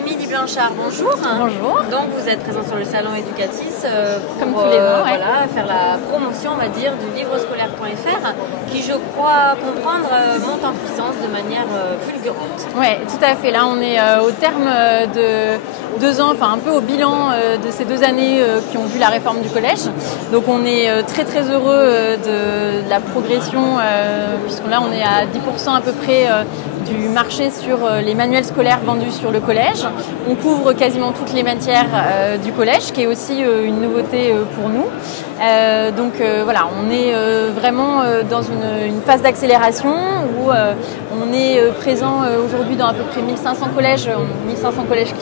Émilie Blanchard, bonjour. Bonjour. Donc vous êtes présente sur le salon Educatis comme tous les ans, voilà, faire la promotion, on va dire, du livrescolaire.fr qui, je crois comprendre, monte en puissance de manière fulgurante. Oui, tout à fait. Là, on est au terme de 2 ans, enfin un peu au bilan de ces 2 années qui ont vu la réforme du collège. Donc on est très très heureux de la progression, puisque là on est à 10% à peu près du marché sur les manuels scolaires vendus sur le collège. On couvre quasiment toutes les matières du collège, qui est aussi une nouveauté pour nous. Donc voilà, on est vraiment dans une phase d'accélération où on est présent aujourd'hui dans à peu près 1500 collèges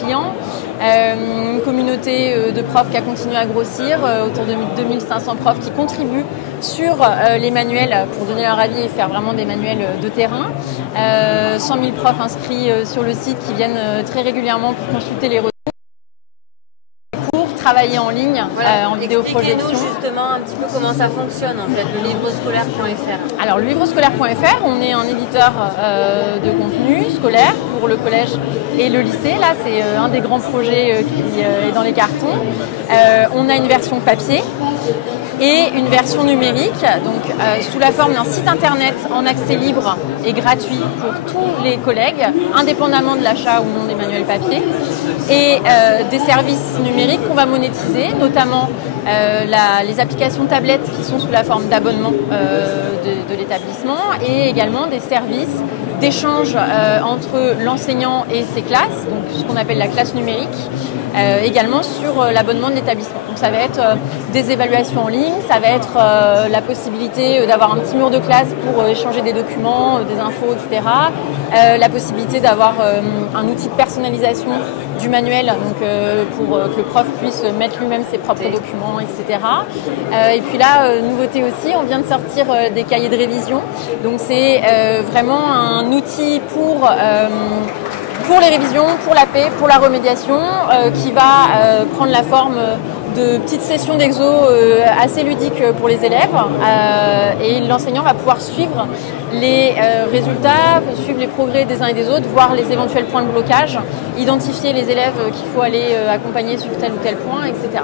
clients, une communauté de profs qui a continué à grossir, autour de 2500 profs qui contribuent sur les manuels pour donner leur avis et faire vraiment des manuels de terrain. 100 000 profs inscrits sur le site qui viennent très régulièrement pour consulter les cours, travailler en ligne, en vidéoprojection. Expliquez-nous justement un petit peu comment ça fonctionne en fait, le livrescolaire.fr. Alors le livrescolaire.fr, on est un éditeur de contenu scolaire pour le collège et le lycée. Là, c'est un des grands projets qui est dans les cartons. On a une version papier et une version numérique, donc sous la forme d'un site internet en accès libre et gratuit pour tous les collègues, indépendamment de l'achat ou non des manuels papier, et des services numériques qu'on va monétiser, notamment les applications tablettes qui sont sous la forme d'abonnement de l'établissement, et également des services d'échange entre l'enseignant et ses classes, donc ce qu'on appelle la classe numérique, également sur l'abonnement de l'établissement. Donc ça va être des évaluations en ligne, ça va être la possibilité d'avoir un petit mur de classe pour échanger des documents, des infos, etc. La possibilité d'avoir un outil de personnalisation du manuel, donc pour que le prof puisse mettre lui-même ses propres documents, etc. Et puis là, nouveauté aussi, on vient de sortir des cahiers de révision. Donc c'est vraiment un outil pour les révisions, pour la paix, pour la remédiation, qui va prendre la forme de petites sessions d'exo assez ludiques pour les élèves, et l'enseignant va pouvoir suivre les résultats, suivre les progrès des uns et des autres, voir les éventuels points de blocage, identifier les élèves qu'il faut aller accompagner sur tel ou tel point, etc.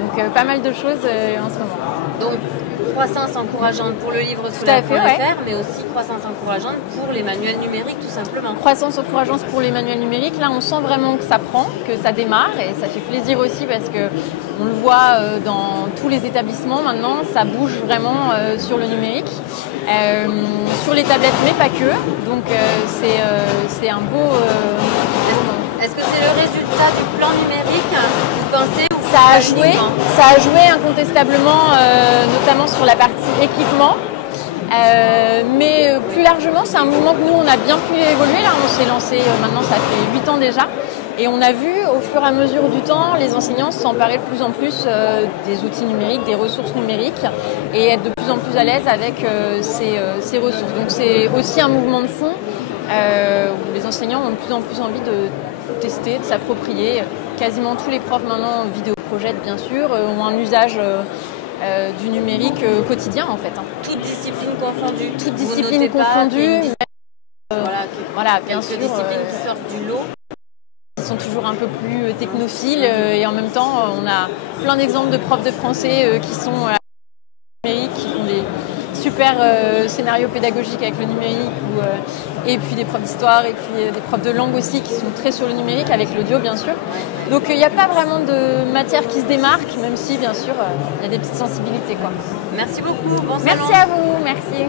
Donc pas mal de choses en ce moment. Donc croissance encourageante pour le livrescolaire.fr, mais aussi croissance encourageante pour les manuels numériques tout simplement. Croissance encourageante pour les manuels numériques, là on sent vraiment que ça prend, que ça démarre, et ça fait plaisir aussi parce que on le voit dans tous les établissements maintenant, ça bouge vraiment sur le numérique, sur les tablettes mais pas que, donc c'est un beau Est-ce que c'est le résultat du plan numérique, vous pensez? Ça a joué incontestablement, notamment sur la partie équipement. Mais plus largement, c'est un mouvement que nous, on a bien pu évoluer. Là, on s'est lancé, maintenant, ça fait 8 ans déjà. Et on a vu, au fur et à mesure du temps, les enseignants s'emparer de plus en plus des outils numériques, des ressources numériques, et être de plus en plus à l'aise avec ces ressources. Donc, c'est aussi un mouvement de fond où les enseignants ont de plus en plus envie de tester, de s'approprier. Quasiment tous les profs maintenant, vidéoprojettent bien sûr, ont un usage du numérique quotidien en fait. Toutes disciplines confondues. Toutes disciplines confondues. Voilà, bien sûr. Disciplines qui sortent du lot. Ils sont toujours un peu plus technophiles et en même temps, on a plein d'exemples de profs de français qui sont numériques, qui font des super scénarios pédagogiques avec le numérique, et puis des profs d'histoire, et puis des profs de langue aussi qui sont très sur le numérique, avec l'audio bien sûr. Donc il n'y a pas vraiment de matière qui se démarque, même si bien sûr il y a des petites sensibilités, quoi. Merci beaucoup, bon salon. Merci à vous, merci.